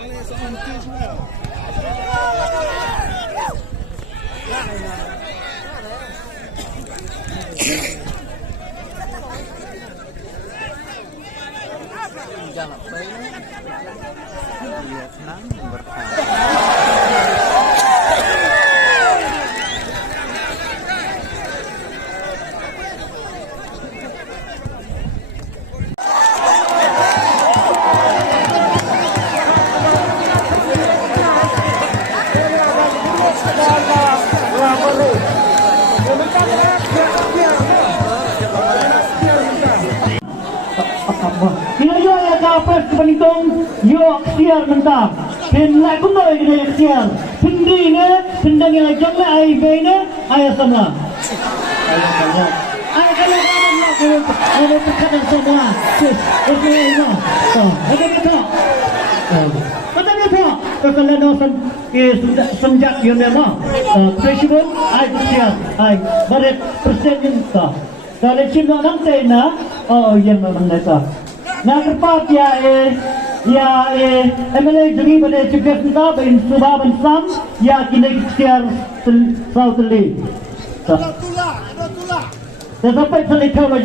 Jangan Vietnam bertahan. Kinayo ya kapes penitong yo aksiar mentah. Pen la kuno ide aksiar. Pendi ne pendang yang jam la ai be ne ayah sama. Ayah sama. Ayah kalau kamu nak ada perkataan semua. Okey ini. Ada kita. Ada kita. Kalau nosan sudah senjak yo nama. Presiden ai aksiar. Ai baret presiden ta. Kalau cina nanti na yang memang neta. Nak kerpat ya MLA jadi pada cegah kita bin Subah bin Sam ya kini ikhtiar South League. Dah sampai selesai